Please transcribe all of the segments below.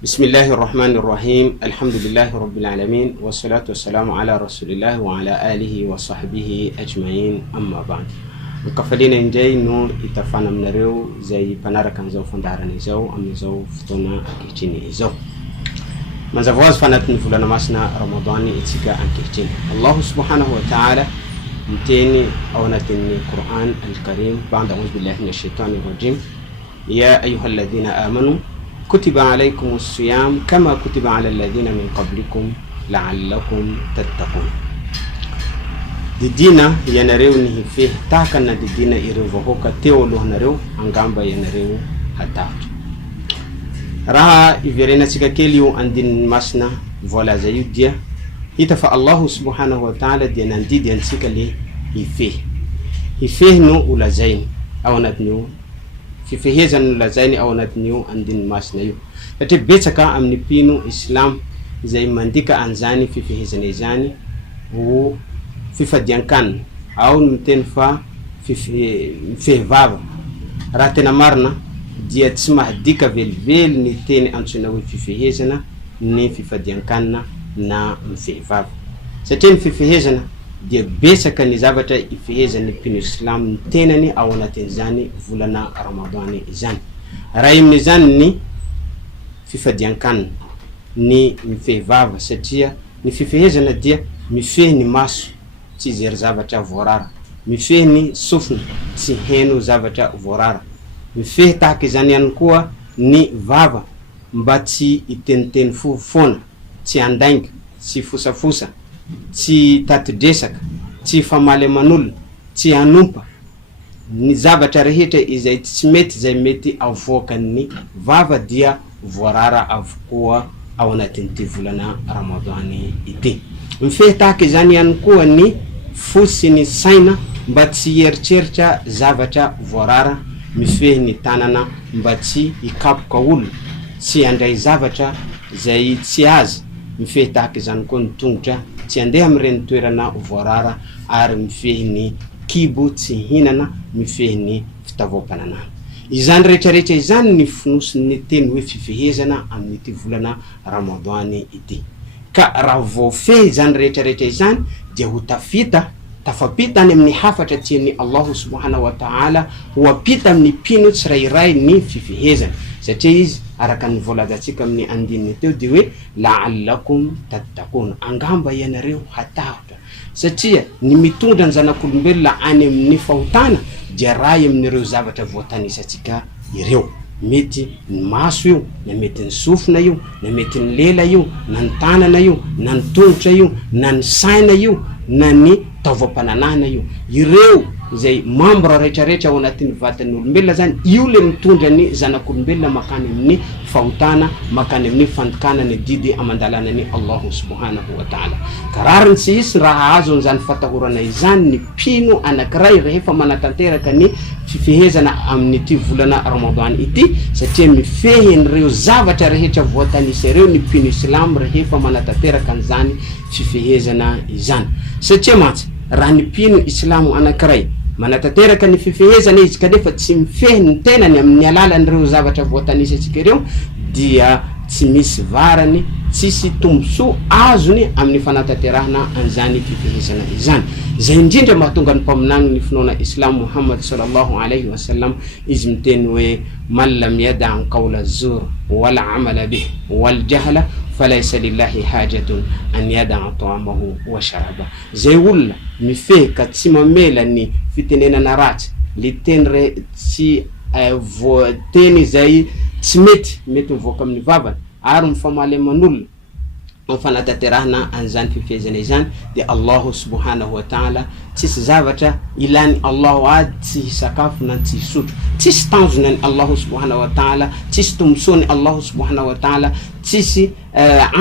بسم الله الرحمن الرحيم الحمد لله رب العالمين والصلاة والسلام على رسول الله وعلى آله وصحبه أجمعين أما بعد مكفلين نجاي نو itafana mnareo zay panaraka an'izao fandaharana izao amin'izao fotoana ankehitriny izao manzava azy fanatin'ny volana masina Ramadany itsika ankehitriny. Allah subhanahu wa ta'ala miteny ao anatin'ny Quran al-Karim ba'da a'udhu billahi minash shaitanir rajim ya ayyuhalladhina amanu كتب عليكم الصيام كما كتب على الذين من قبلكم لعلكم تتقون. Didina yanareo ni hife taka na didina irivohoka teo alohanareo angamba yanareo hatatu. Raha iverena tsika kely io andininy masina voalaza io dia hita fa Allahu subhanahu wa ta'ala dia nandidy antsika le hife no ulazainy ao anatin'io fifehezana no lazainy ao anatin'io andininy masina io satria betsaka amin'ny pino islam izay mandika an'izany fifehezana izany ho fifadiankanina ao no miteny fa fifehivava. Raha tena marina dia tsy mahadika velively ny teny antsoina hoe fifehezana ny fifadiankanina na mifehivava satria ny fifehezana dia betsaka ny zavatra ifehezan'ny pino islam ny tenany ao anatin'izany volana Ramadany izany. Raha amin'izany ny fifadiankanina ny mifehivava satria ny fifehezana dia mifehy ny maso tsy zery zavatra voarara, mifehy ny sofina tsy heno zavatra voarara, mifehy tahaka izany ihany koa ny vava mba tsy iteniteny foana, tsy andainga, tsy fosafosa, tsy tatidresaka, tsy famaly aman'olona, tsy hanompa ny zavatra rehetra izay tsy mety zay mety avoakan'ny vava dia voarara avokoa ao anatin'ity volana Ramadany ity. Mifehy tahaka izany ihany koa ny fo sy ny saina mba tsy hieritreritra zavatra voarara, mifehy ny tanana mba tsy hikapoka olona, tsy handray zavatra zay tsy azy, mifehy tahaka izany koa ny tongotra tsy andeha amin'ireny toerana voarara, ary mifehy ny kibo tsy hinana, mifehy ny fitavoam-pananana. Izany rehetrarehetra izany ny fonosin'ny teny hoe fifehezana amin'ity volana Ramadany ity. Ka raha voafehy izany rehetrarehetra izany dia ho tafapita any amin'ny hafatra tian'ny Allahu subhanahu wa ta'ala ho apita amin'ny pino tsirairay ny fifehezana satria izy araka ny voalazantsika amin'ny andininy teo dia hoe la'allakum tattaqun, angamba ianareo hatahotra satria ny mitondra ny zanak'olombelona any amin'ny fahotana dia ray amin'ireo zavatra voatanisantsika ireo. Mety ny maso io, na mety ny sofina io, na mety ny lela io, na ny tanana io, na ny tongotra io, na ny saina io, na ny taovam-pananana io. Ireo zay membre rehetrarehetra ao anatin'ny vatan'ny olombelona zany, io le mitondra ny zanak'olombelona makany amin'ny fahotana, makany amin'ny fandokana ny didy amandalana ny Allahu subhanahu wa ta'ala. Karariny tsy isy raha azo an'izany fatahorana izany ny pino anankiray rehefa manatanteraka ny fifehezana amin'ity volana Ramadany ity satria mifehy an'ireo zavatra rehetra voatanisa ireo ny pino islam rehefa manatanteraka an'izany fifehezana izany. Satria mantsy raha ny pino islam anankiray manatanteraka ny fifehezana izy kanefa tsy mifehy ny tenany amin'ny alalan'ireo zavatra voatanisantsika ireo dia tsy misy varany, tsisy tombosoa azony amin'ny fanatanterahana an'izany fifehezana izany. Zay indrindra mahatonga ny mpaminany ny finoana islam Muhammad sallallahu alayhi wa sallam izy miteny hoe man lam yada an qawla zur wala amala bih wal jahla falaysa lillahi hajatun an yada'a ta'amahu wa sharaba. Zay olona mifehy ka tsy mamela ny fitenenana ratsy, le teny tsy voateny zay tsy mety mivoaka amin'ny vavany ary mifamaly aman'olona fanatanterahana an'izany fifehezana izany dia Allahu subhanahu wa ta'ala tsisy zavatra ilany Allahu ady tsy hisakafo na tsy hisotro, tsisy tanjona ny Allahu subhanahu wa ta'ala, tsisy tombosoany Allahu subhanahu wa ta'ala, tsisy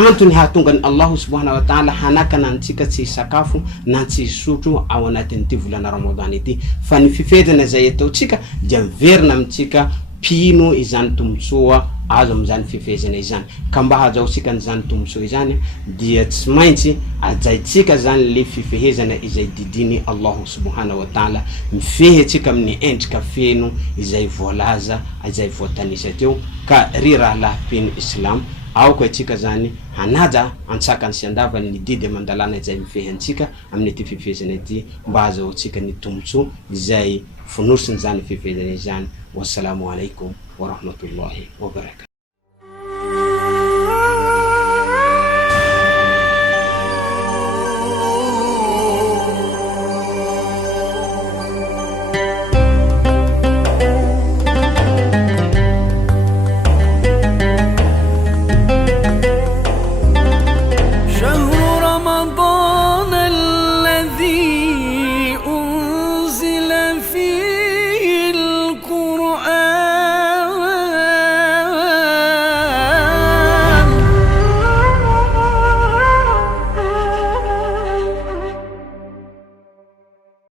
antony hahatonga ny Allahu subhanahu wa ta'ala hanakana antsika tsy hisakafo na tsy hisotro ao anatin'ity volana Ramadany ity. Fa ny fifehezana zay ataotsika dia miverina amintsika pino izany tombosoa azo amin'izany fifehezana izany. Ka mba hahazahotsika n'izany tombosoa izany dia tsy maintsy ajaitsika zany le fifehezana izay didiny Allahu subhanahu wa ta'ala, mifehy atsika amin'ny endrika feno izay voalaza, izay voatanisa teo. Ka ry rahalahy pino islam aoko atsika zany hanaja antsakany sy andavany ny didy amandalana izay mifehantsika amin'ny ty fifehezana ity mba azahoantsika ny tombotsoa izay fonosiny zany fifehezana izany. Wassalamu alaikum wa rahmatullahi wa barakatuh.